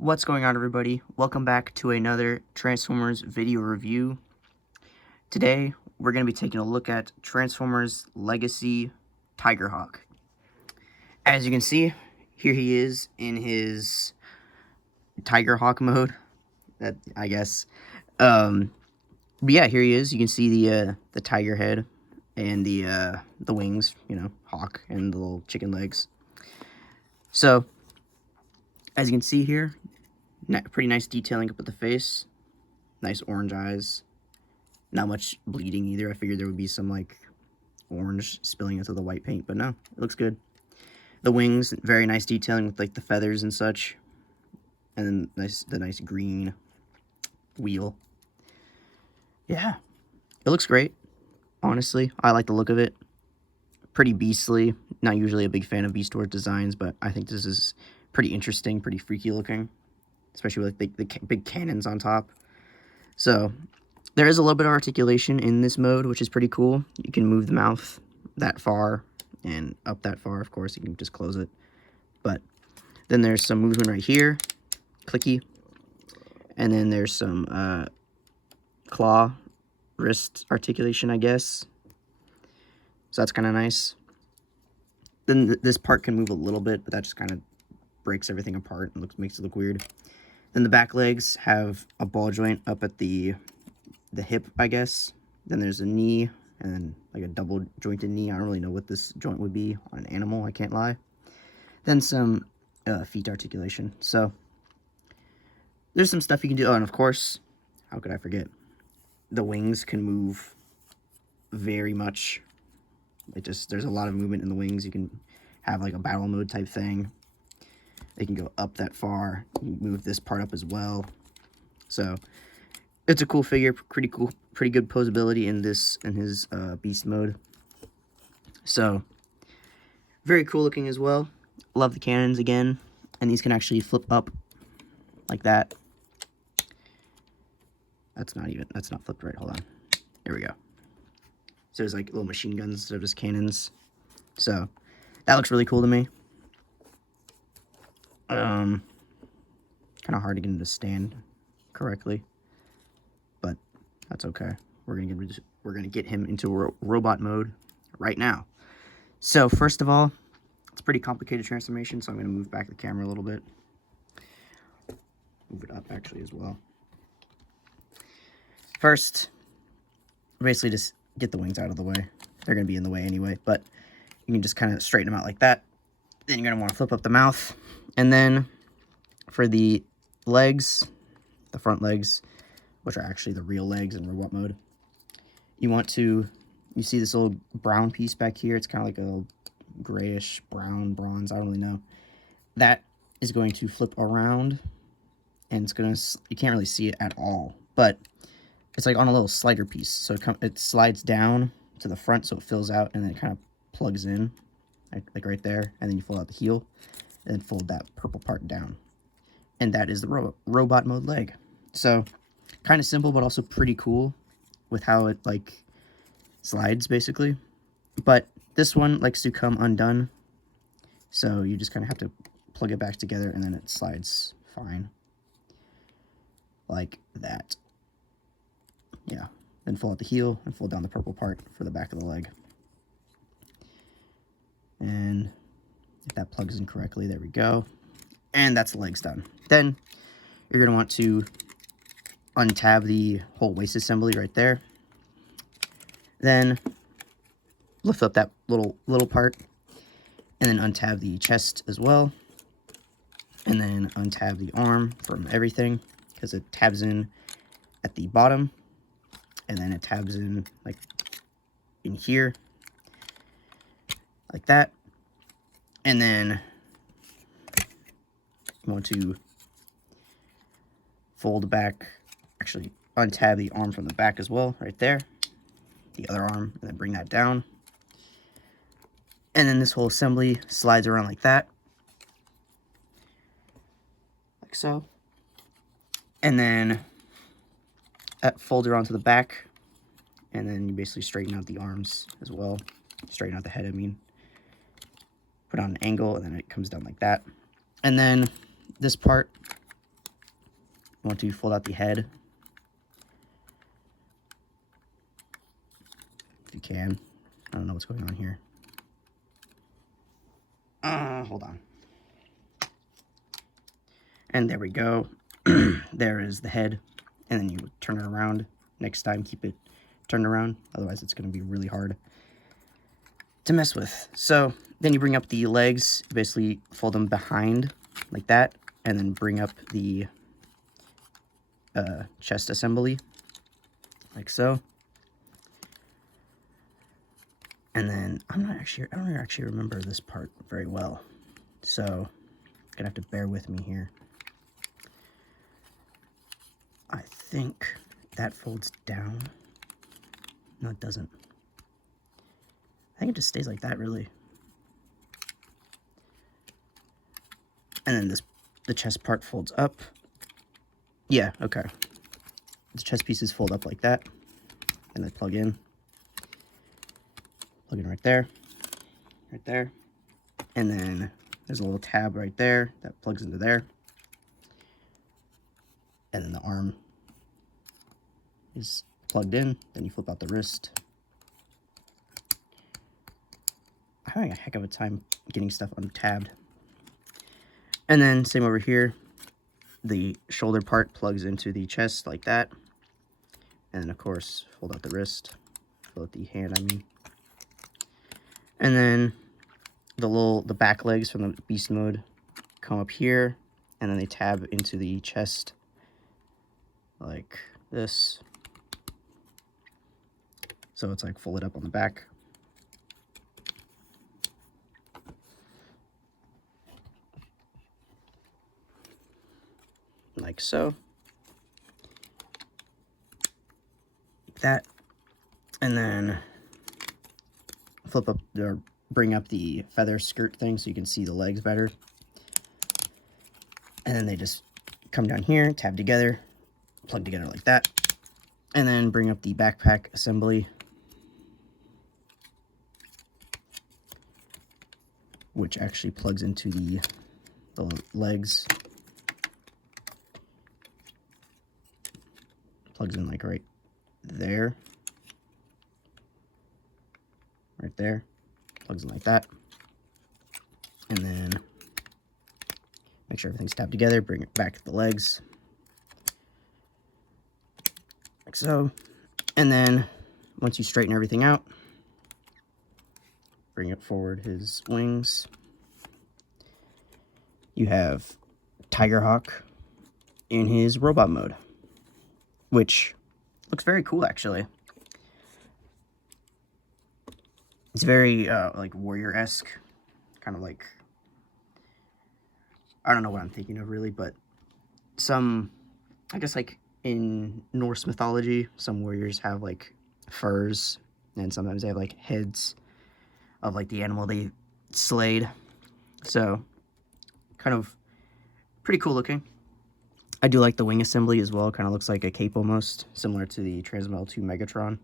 What's going on, everybody? Welcome back to another Transformers video review. Today, we're going to be taking a look at Transformers Legacy Tigerhawk. As you can see, here he is in his Tigerhawk mode, I guess. But yeah, here he is. You can see the tiger head and the wings, hawk and the little chicken legs. So, as you can see here, pretty nice detailing up at the face. Nice orange eyes. Not much bleeding either. I figured there would be some, like, orange spilling into the white paint, but no, it looks good. The wings, very nice detailing with, like, the feathers and such. And then the nice green wheel. Yeah, it looks great. Honestly, I like the look of it. Pretty beastly. Not usually a big fan of Beast Wars designs, but I think this is pretty interesting, pretty freaky looking. Especially with the big cannons on top. So, there is a little bit of articulation in this mode, which is pretty cool. You can move the mouth that far and up that far, of course. You can just close it. But then there's some movement right here. Clicky. And then there's some claw wrist articulation, I guess. So that's kind of nice. Then this part can move a little bit, but that just kind of breaks everything apart and makes it look weird. Then the back legs have a ball joint up at the hip, I guess. Then there's a knee, and then like a double jointed knee. I don't really know what this joint would be on an animal, I can't lie. Then some feet articulation. So there's some stuff you can do. Oh, and of course, how could I forget? The wings can move very much. There's a lot of movement in the wings. You can have like a battle mode type thing. They can go up that far. You can move this part up as well. So it's a cool figure, pretty cool, pretty good posability in his beast mode. So very cool looking as well. Love the cannons again, and these can actually flip up like that. That's not flipped right. Hold on. There we go. So there's like little machine guns instead of just cannons. So that looks really cool to me. Kind of hard to get him to stand correctly, but that's okay. We're gonna get him into robot mode right now. So first of all, it's a pretty complicated transformation, so I'm gonna move back the camera a little bit. Move it up actually as well. First, basically just get the wings out of the way. They're gonna be in the way anyway, but you can just kind of straighten them out like that. Then you're gonna want to flip up the mouth, and then for the legs, the front legs, which are actually the real legs in robot mode, you see this little brown piece back here. It's kind of like a grayish brown bronze, I don't really know. That is going to flip around, and you can't really see it at all, but it's like on a little slider piece. So it slides down to the front, so it fills out, and then it kind of plugs in like right there, and then you fold out the heel and then fold that purple part down, and that is the robot mode leg. So kind of simple, but also pretty cool with how it like slides basically. But this one likes to come undone, so you just kind of have to plug it back together, and then it slides fine like that. Yeah, then fold out the heel and fold down the purple part for the back of the leg. And if that plugs in correctly, there we go. And that's the legs done. Then you're going to want to untab the whole waist assembly right there. Then lift up that little part, and then untab the chest as well. And then untab the arm from everything, because it tabs in at the bottom, and then it tabs in like in here, like that. And then you want to fold back, actually untab the arm from the back as well, right there, the other arm, and then bring that down. And then this whole assembly slides around like that, like so. And then that folds around to the back, and then you basically straighten out the arms as well. Straighten out the head, I mean. Put on an angle, and then it comes down like that. And then this part want to fold out the head. If you can. I don't know what's going on here. Hold on. And there we go. There is the head. And then you turn it around. Next time, keep it turned around. Otherwise, it's going to be really hard to mess with. So then you bring up the legs, basically fold them behind like that, and then bring up the chest assembly like so. And then I don't actually remember this part very well, so you're gonna have to bear with me here. I think that folds down. No, it doesn't. I think it just stays like that, really. And then the chest part folds up. Yeah, okay. The chest pieces fold up like that, and they plug in. Plug in right there, and then there's a little tab right there that plugs into there, and then the arm is plugged in. Then you flip out the wrist. I'm having a heck of a time getting stuff untabbed. And then same over here, the shoulder part plugs into the chest like that, and then of course fold out the wrist, fold out the hand, I mean. And then the back legs from the beast mode come up here, and then they tab into the chest like this. So it's like folded up on the back. Like so. Like that. And then flip up or bring up the feather skirt thing so you can see the legs better. And then they just come down here, tab together, plug together like that. And then bring up the backpack assembly, which actually plugs into the legs. Plugs in like right there. Right there, plugs in like that, and then make sure everything's tabbed together, bring it back to the legs, like so, and then once you straighten everything out, bring it forward his wings, you have Tigerhawk in his robot mode, which looks very cool actually. It's very, like, warrior-esque, kind of like, I don't know what I'm thinking of, really, but I guess, like, in Norse mythology, some warriors have, like, furs, and sometimes they have, like, heads of, like, the animal they slayed, so, kind of pretty cool looking. I do like the wing assembly as well, kind of looks like a cape almost, similar to the Transmetal 2 Megatron.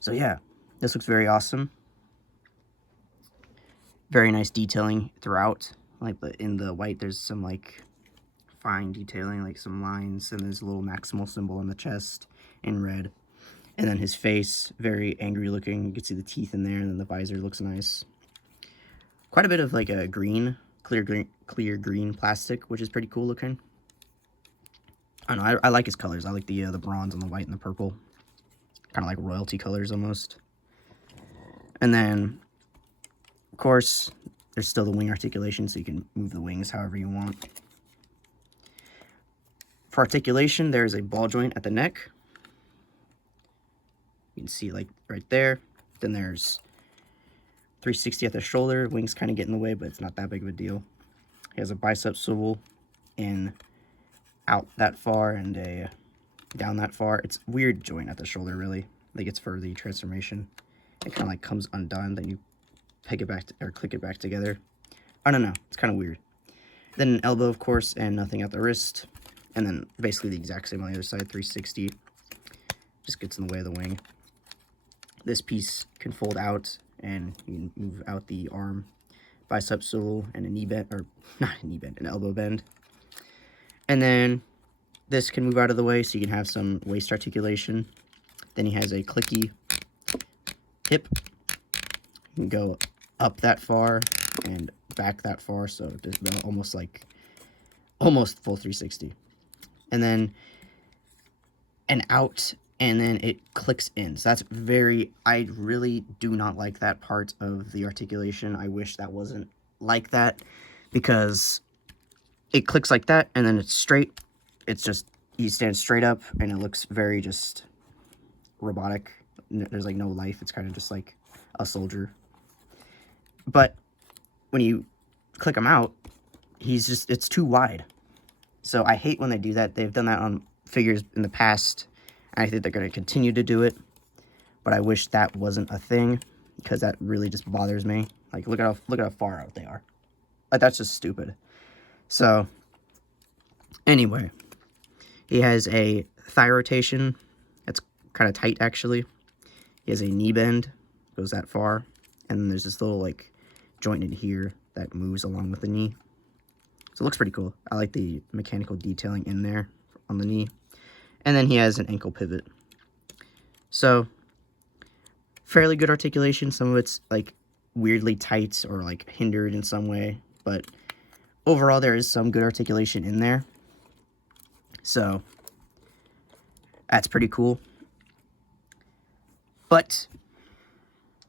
So yeah, this looks very awesome. Very nice detailing throughout. Like in the white, there's some like fine detailing, like some lines, and there's a little maximal symbol on the chest in red. And then his face, very angry looking. You can see the teeth in there, and then the visor looks nice. Quite a bit of like a green, clear green plastic, which is pretty cool looking. I don't know, I like his colors. I like the bronze and the white and the purple. Kind of like royalty colors almost. And then, of course, there's still the wing articulation, so you can move the wings however you want. For articulation, there's a ball joint at the neck. You can see like right there. Then there's 360 at the shoulder. Wings kind of get in the way, but it's not that big of a deal. He has a bicep swivel in out that far and a down that far. It's a weird joint at the shoulder, really. Like it's for the transformation. It kind of like comes undone, then you peg it back or click it back together. I don't know. It's kind of weird. Then an elbow, of course, and nothing at the wrist. And then basically the exact same on the other side, 360. Just gets in the way of the wing. This piece can fold out, and you can move out the arm, bicep swivel, and a knee bend, or not a knee bend, an elbow bend. And then this can move out of the way so you can have some waist articulation. Then he has a clicky hip. You can go up that far and back that far, so just almost full 360. And then an out, and then it clicks in. So that's I really do not like that part of the articulation. I wish that wasn't like that, because it clicks like that, and then it's straight. It's just, he stands straight up, and it looks very just robotic. There's like no life. It's kind of just like a soldier. But when you click him out, it's too wide. So I hate when they do that. They've done that on figures in the past, and I think they're going to continue to do it. But I wish that wasn't a thing, because that really just bothers me. Like, look at how far out they are. Like, that's just stupid. So anyway, he has a thigh rotation. That's kind of tight, actually. He has a knee bend, goes that far, and then there's this little like joint in here that moves along with the knee. So it looks pretty cool. I like the mechanical detailing in there on the knee. And then he has an ankle pivot. So fairly good articulation. Some of it's like weirdly tight or like hindered in some way, but overall there is some good articulation in there. So that's pretty cool. But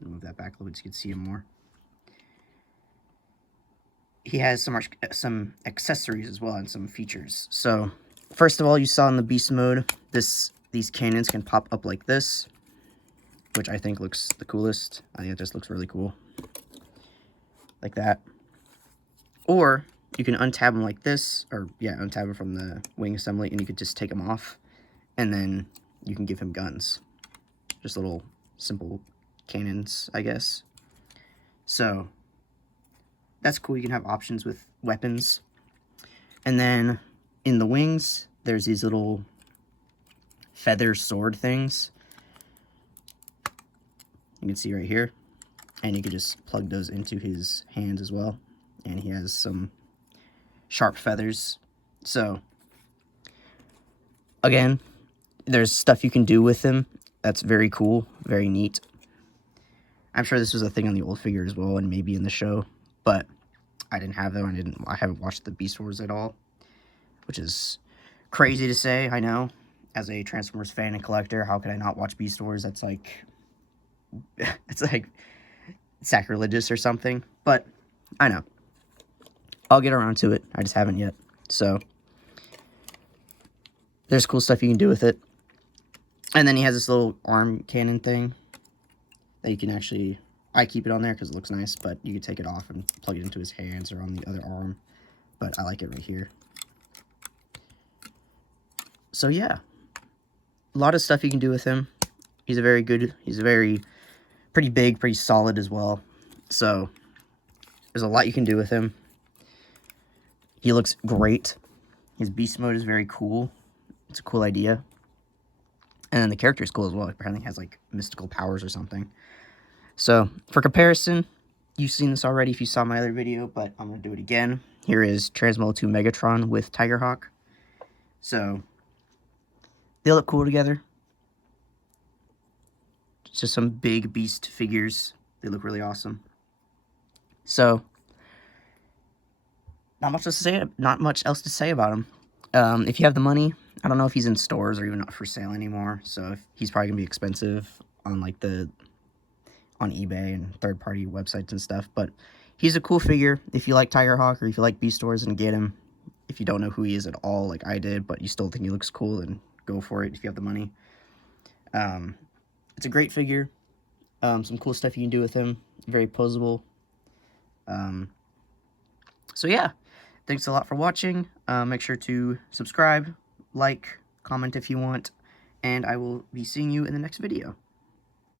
move that back a little bit so you can see him more. He has some accessories as well and some features. So first of all, you saw in the beast mode, these cannons can pop up like this, which I think looks the coolest. I think it just looks really cool, like that. Or you can untab them like this, or yeah, untab them from the wing assembly, and you could just take them off, and then you can give him guns. Just little simple cannons, I guess. So that's cool. You can have options with weapons. And then in the wings, there's these little feather sword things. You can see right here. And you can just plug those into his hands as well. And he has some sharp feathers. So again, there's stuff you can do with him that's very cool, very neat. I'm sure this was a thing on the old figure as well, and maybe in the show, but I didn't have them. I haven't watched the Beast Wars at all, which is crazy to say. I know, as a Transformers fan and collector, how could I not watch Beast Wars? That's like, it's like sacrilegious or something. But I know, I'll get around to it. I just haven't yet. So there's cool stuff you can do with it. And then he has this little arm cannon thing that you can actually, I keep it on there because it looks nice, but you can take it off and plug it into his hands or on the other arm. But I like it right here. So yeah, a lot of stuff you can do with him. He's pretty big, pretty solid as well. So there's a lot you can do with him. He looks great. His beast mode is very cool. It's a cool idea. And then the character is cool as well. Apparently he has like mystical powers or something. So for comparison, you've seen this already if you saw my other video, but I'm going to do it again. Here is Transmo 2 Megatron with Tigerhawk. So they look cool together. It's just some big beast figures. They look really awesome. So not much else to say about him. If you have the money, I don't know if he's in stores or even not for sale anymore. So he's probably gonna be expensive on like on eBay and third-party websites and stuff. But he's a cool figure if you like Tigerhawk or if you like Beast Wars and get him. If you don't know who he is at all, like I did, but you still think he looks cool, then go for it if you have the money. It's a great figure. Some cool stuff you can do with him. Very posable. So yeah, thanks a lot for watching. Make sure to subscribe, like, comment if you want, and I will be seeing you in the next video.